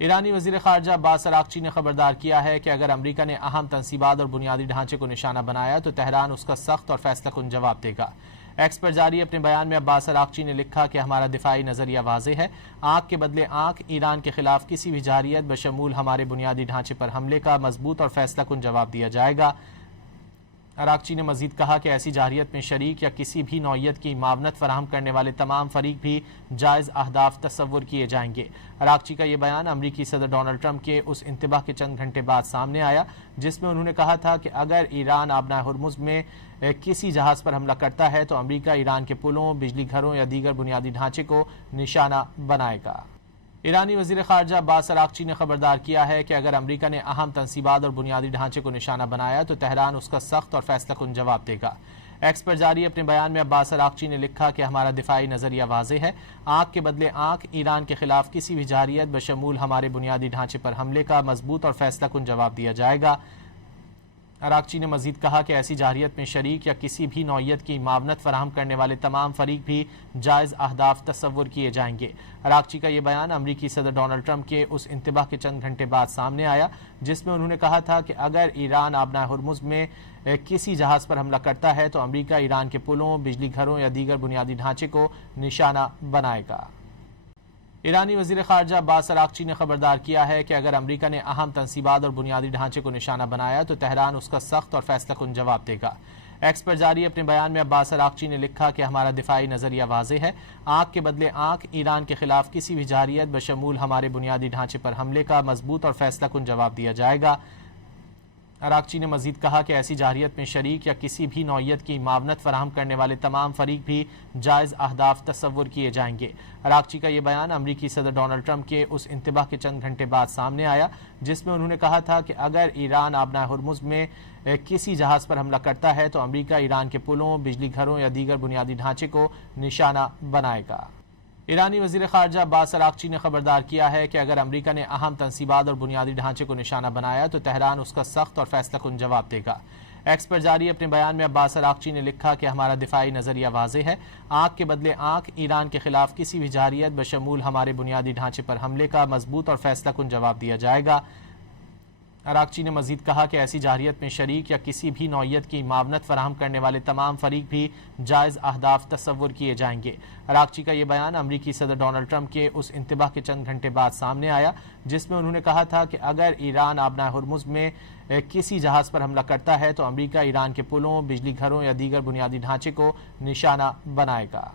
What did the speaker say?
ایرانی وزیر خارجہ عباس عراقچی نے خبردار کیا ہے کہ اگر امریکہ نے اہم تنصیبات اور بنیادی ڈھانچے کو نشانہ بنایا تو تہران اس کا سخت اور فیصلہ کن جواب دے گا۔ ایکس پر جاری اپنے بیان میں عباس عراقچی نے لکھا کہ ہمارا دفاعی نظریہ واضح ہے، آنکھ کے بدلے آنکھ ایران کے خلاف کسی بھی جارحیت بشمول ہمارے بنیادی ڈھانچے پر حملے کا مضبوط اور فیصلہ کن جواب دیا جائے گا۔ عراقچی نے مزید کہا کہ ایسی جارحیت میں شریک یا کسی بھی نوعیت کی معاونت فراہم کرنے والے تمام فریق بھی جائز اہداف تصور کیے جائیں گے۔ عراقچی کا یہ بیان امریکی صدر ڈونلڈ ٹرمپ کے اس انتباہ کے چند گھنٹے بعد سامنے آیا جس میں انہوں نے کہا تھا کہ اگر ایران آبنائے ہرمز میں کسی جہاز پر حملہ کرتا ہے تو امریکہ ایران کے پلوں، بجلی گھروں یا دیگر بنیادی ڈھانچے کو نشانہ بنائے گا۔ ایرانی وزیر خارجہ عباس عراقچی نے خبردار کیا ہے کہ اگر امریکہ نے اہم تنصیبات اور بنیادی ڈھانچے کو نشانہ بنایا تو تہران اس کا سخت اور فیصلہ کن جواب دے گا۔ ایکس پر جاری اپنے بیان میں عباس عراقچی نے لکھا کہ ہمارا دفاعی نظریہ واضح ہے، آنکھ کے بدلے آنکھ ایران کے خلاف کسی بھی جارحیت بشمول ہمارے بنیادی ڈھانچے پر حملے کا مضبوط اور فیصلہ کن جواب دیا جائے گا۔ عراقچی نے مزید کہا کہ ایسی جارحیت میں شریک یا کسی بھی نوعیت کی معاونت فراہم کرنے والے تمام فریق بھی جائز اہداف تصور کیے جائیں گے۔ عراقچی کا یہ بیان امریکی صدر ڈونلڈ ٹرمپ کے اس انتباہ کے چند گھنٹے بعد سامنے آیا جس میں انہوں نے کہا تھا کہ اگر ایران آبنائے ہرمز میں کسی جہاز پر حملہ کرتا ہے تو امریکہ ایران کے پلوں، بجلی گھروں یا دیگر بنیادی ڈھانچے کو نشانہ بنائے گا۔ ایرانی وزیر خارجہ عباس عراقچی نے خبردار کیا ہے کہ اگر امریکہ نے اہم تنصیبات اور بنیادی ڈھانچے کو نشانہ بنایا تو تہران اس کا سخت اور فیصلہ کن جواب دے گا۔ ایکس پر جاری اپنے بیان میں عباس عراقچی نے لکھا کہ ہمارا دفاعی نظریہ واضح ہے، آنکھ کے بدلے آنکھ ایران کے خلاف کسی بھی جارحیت بشمول ہمارے بنیادی ڈھانچے پر حملے کا مضبوط اور فیصلہ کن جواب دیا جائے گا۔ عراقچی نے مزید کہا کہ ایسی جارحیت میں شریک یا کسی بھی نوعیت کی معاونت فراہم کرنے والے تمام فریق بھی جائز اہداف تصور کیے جائیں گے۔ عراقچی کا یہ بیان امریکی صدر ڈونلڈ ٹرمپ کے اس انتباہ کے چند گھنٹے بعد سامنے آیا جس میں انہوں نے کہا تھا کہ اگر ایران آبنائے ہرمز میں کسی جہاز پر حملہ کرتا ہے تو امریکہ ایران کے پلوں، بجلی گھروں یا دیگر بنیادی ڈھانچے کو نشانہ بنائے گا۔ ایرانی وزیر خارجہ عباس عراقچی نے خبردار کیا ہے کہ اگر امریکہ نے اہم تنصیبات اور بنیادی ڈھانچے کو نشانہ بنایا تو تہران اس کا سخت اور فیصلہ کن جواب دے گا۔ ایکس پر جاری اپنے بیان میں عباس عراقچی نے لکھا کہ ہمارا دفاعی نظریہ واضح ہے، آنکھ کے بدلے آنکھ ایران کے خلاف کسی بھی جارحیت بشمول ہمارے بنیادی ڈھانچے پر حملے کا مضبوط اور فیصلہ کن جواب دیا جائے گا۔ عراقچی نے مزید کہا کہ ایسی جارحیت میں شریک یا کسی بھی نوعیت کی معاونت فراہم کرنے والے تمام فریق بھی جائز اہداف تصور کیے جائیں گے۔ عراقچی کا یہ بیان امریکی صدر ڈونلڈ ٹرمپ کے اس انتباہ کے چند گھنٹے بعد سامنے آیا جس میں انہوں نے کہا تھا کہ اگر ایران آبنائے ہرمز میں کسی جہاز پر حملہ کرتا ہے تو امریکہ ایران کے پلوں، بجلی گھروں یا دیگر بنیادی ڈھانچے کو نشانہ بنائے گا۔